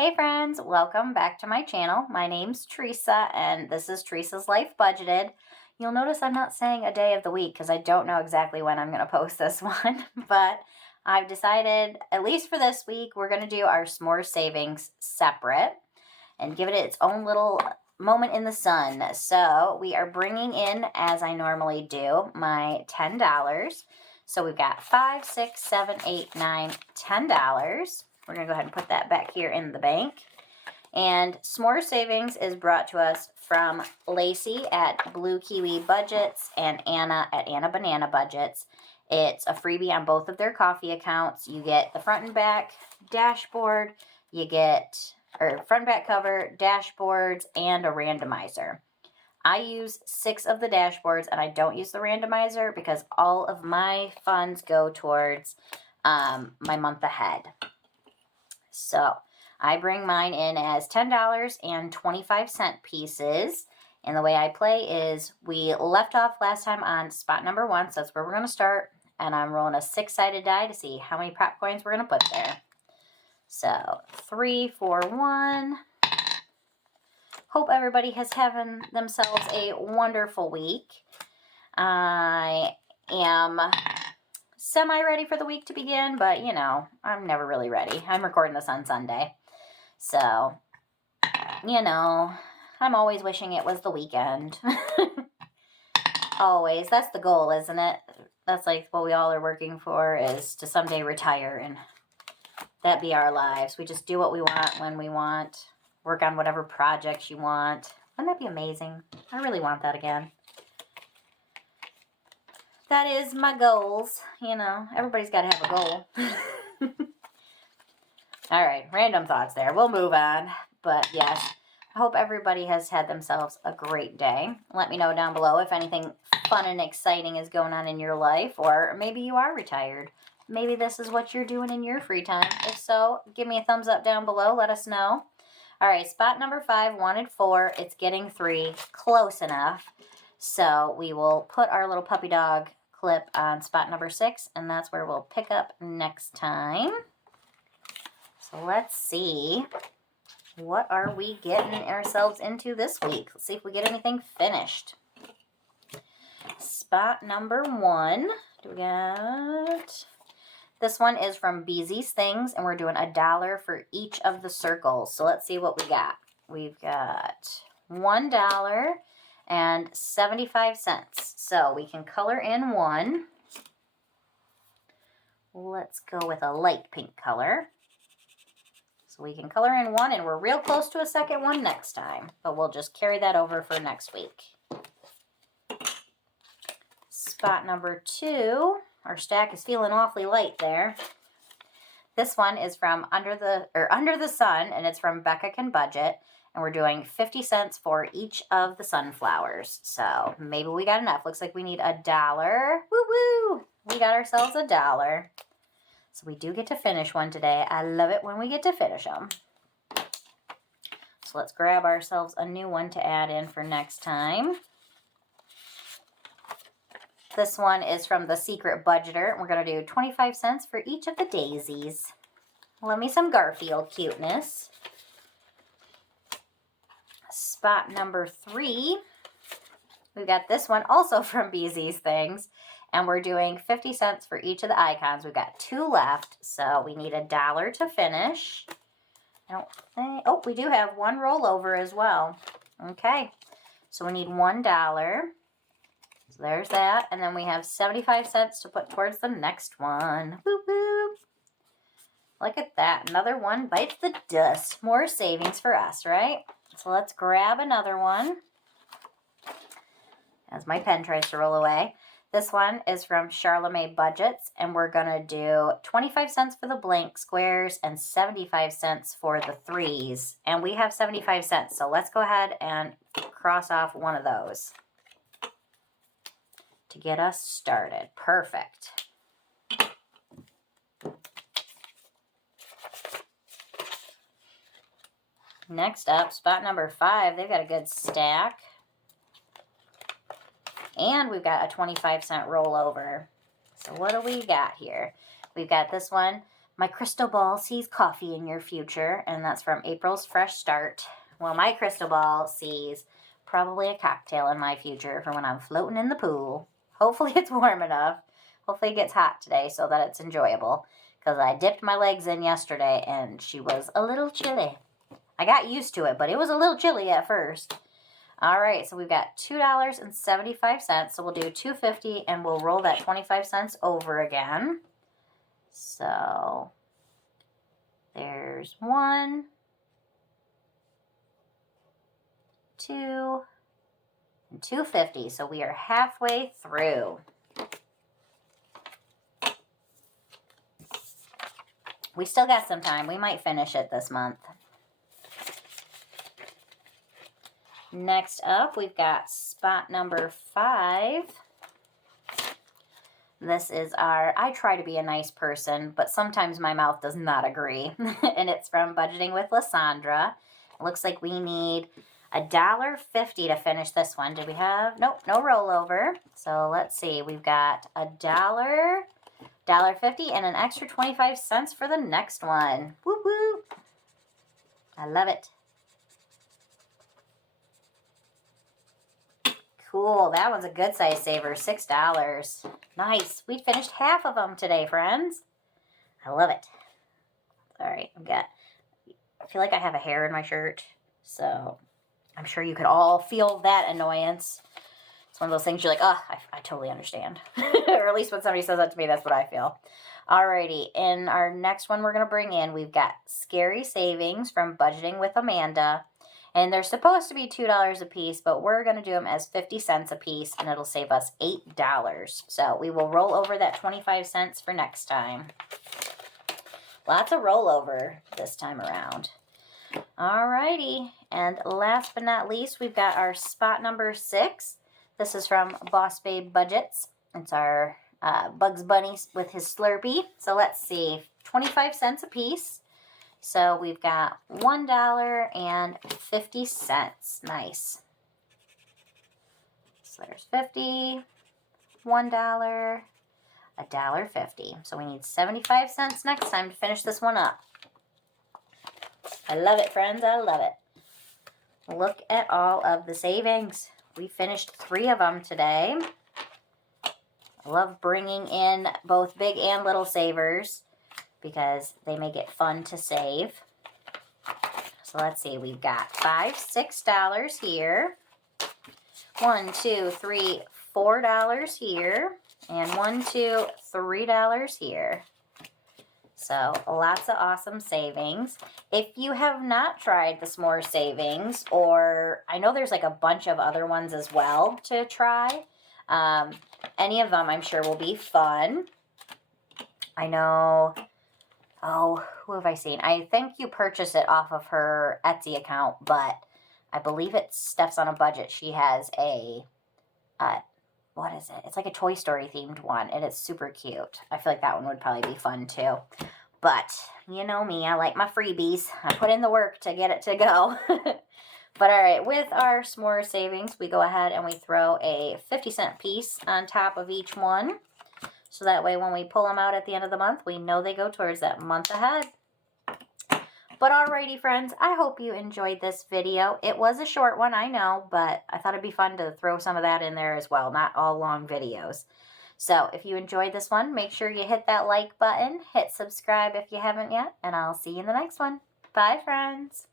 Hey friends, welcome back to my channel. My name's Teresa and this is Teresa's Life Budgeted. You'll notice I'm not saying a day of the week because I don't know exactly when I'm going to post this one, but I've decided, at least for this week, we're going to do our s'more savings separate and give it its own little moment in the sun. So we are bringing in, as I normally do, my $10. So we've got $5, $6, $7, $8, $9, $10. We're going to go ahead and put that back here in the bank. And S'more Savings is brought to us from Lacey at Blue Kiwi Budgets and Anna at Anna Banana Budgets. It's a freebie on both of their coffee accounts. You get the front and back dashboard, you get front and back cover, dashboards, and a randomizer. I use 6 of the dashboards and I don't use the randomizer because all of my funds go towards my month ahead. So I bring mine in as $10.25 pieces. And the way I play is we left off last time on spot number 1. So that's where we're going to start. And I'm rolling a 6-sided die to see how many prop coins we're going to put there. So 3, 4, 1. Hope everybody has having themselves a wonderful week. I am semi-ready for the week to begin, but, you know, I'm never really ready. I'm recording this on Sunday. So, you know, I'm always wishing it was the weekend. Always. That's the goal, isn't it? That's like what we all are working for, is to someday retire and that be our lives. We just do what we want when we want. Work on whatever projects you want. Wouldn't that be amazing? I really want that again. That is my goals. You know, everybody's got to have a goal. All right, random thoughts there. We'll move on. But yes, I hope everybody has had themselves a great day. Let me know down below if anything fun and exciting is going on in your life, or maybe you are retired. Maybe this is what you're doing in your free time. If so, give me a thumbs up down below. Let us know. All right, spot number 5, wanted 4. It's getting 3. Close enough. So we will put our little puppy dog clip on spot number 6, and that's where we'll pick up next time. So let's see. What are we getting ourselves into this week? Let's see if we get anything finished. Spot number 1. Do we got... This one is from Beezy's Things, and we're doing $1 for each of the circles. So let's see what we got. We've got $1.75. So we can color in 1. Let's go with a light pink color. So we can color in 1, and we're real close to a second one next time. But we'll just carry that over for next week. Spot number 2. Our stack is feeling awfully light there. This one is from Under the Sun, and it's from Becca Can Budget. And we're doing 50 cents for each of the sunflowers. So maybe we got enough. Looks like we need $1. Woo-woo! We got ourselves $1. So we do get to finish one today. I love it when we get to finish them. So let's grab ourselves a new one to add in for next time. This one is from The Secret Budgeter. We're going to do 25 cents for each of the daisies. Love me some Garfield cuteness. Spot number 3. We've got this one also from Beezy's Things. And we're doing 50 cents for each of the icons. We've got 2 left, so we need $1 to finish. I don't think... Oh, we do have 1 rollover as well. Okay, so we need $1. So there's that. And then we have 75 cents to put towards the next one. Woo woo. Look at that. Another one bites the dust. More savings for us, right? So let's grab another one as my pen tries to roll away. This one is from Sharla Mae Budgets, and we're going to do 25 cents for the blank squares and 75 cents for the 3s. And we have 75 cents, so let's go ahead and cross off one of those to get us started. Perfect. Next up, spot number 5. They've got a good stack. And we've got a 25 cent rollover. So what do we got here? We've got this one, My crystal ball sees coffee in your future, and that's from April's Fresh Start. Well, my crystal ball sees probably a cocktail in my future for when I'm floating in the pool. Hopefully it's warm enough. Hopefully it gets hot today so that it's enjoyable, because I dipped my legs in yesterday and she was a little chilly. I got used to it, but it was a little chilly at first. All right, so we've got $2.75, so we'll do $2.50 and we'll roll that 25 cents over again. So there's 1, 2, and $2.50. So we are halfway through. We still got some time. We might finish it this month. Next up, we've got spot number 5. This is our, I try to be a nice person, but sometimes my mouth does not agree. And it's from Budgeting with Lysandra. It looks like we need $1.50 to finish this one. Did we have? Nope, no rollover. So let's see. We've got $1.50 and an extra 25 cents for the next one. Woo woo! I love it. Cool, that one's a good size saver, $6. Nice. We finished half of them today, friends. I love it. All right, I feel like I have a hair in my shirt, so I'm sure you could all feel that annoyance. It's one of those things you're like, oh, I totally understand. Or at least when somebody says that to me, that's what I feel. Alrighty, in our next one we're going to bring in, we've got Scary Savings from Budgeting with Amanda. And they're supposed to be $2 a piece, but we're going to do them as 50 cents a piece, and it'll save us $8. So we will roll over that 25 cents for next time. Lots of rollover this time around. Alrighty, and last but not least, we've got our spot number 6. This is from BossBabeBudgets. It's our Bugs Bunny with his Slurpee. So let's see, 25 cents a piece. So we've got $1.50. Nice. So there's 50, $1, $1.50. So we need 75 cents next time to finish this one up. I love it, friends. I love it. Look at all of the savings. We finished 3 of them today. I love bringing in both big and little savers, because they make it fun to save. So let's see, we've got $5, $6 here. $1, $2, $3, $4 here. And $1, $2, $3 here. So lots of awesome savings. If you have not tried the s'more savings, or I know there's like a bunch of other ones as well to try. Any of them I'm sure will be fun. I know... Oh, who have I seen? I think you purchase it off of her Etsy account, but I believe it's Steph's on a Budget. She has a, what is it? It's like a Toy Story themed one, and it's super cute. I feel like that one would probably be fun too. But, you know me, I like my freebies. I put in the work to get it to go. But all right, with our s'more savings, we go ahead and we throw a 50-cent piece on top of each one. So that way when we pull them out at the end of the month, we know they go towards that month ahead. But alrighty, friends, I hope you enjoyed this video. It was a short one, I know, but I thought it'd be fun to throw some of that in there as well. Not all long videos. So if you enjoyed this one, make sure you hit that like button. Hit subscribe if you haven't yet. And I'll see you in the next one. Bye, friends.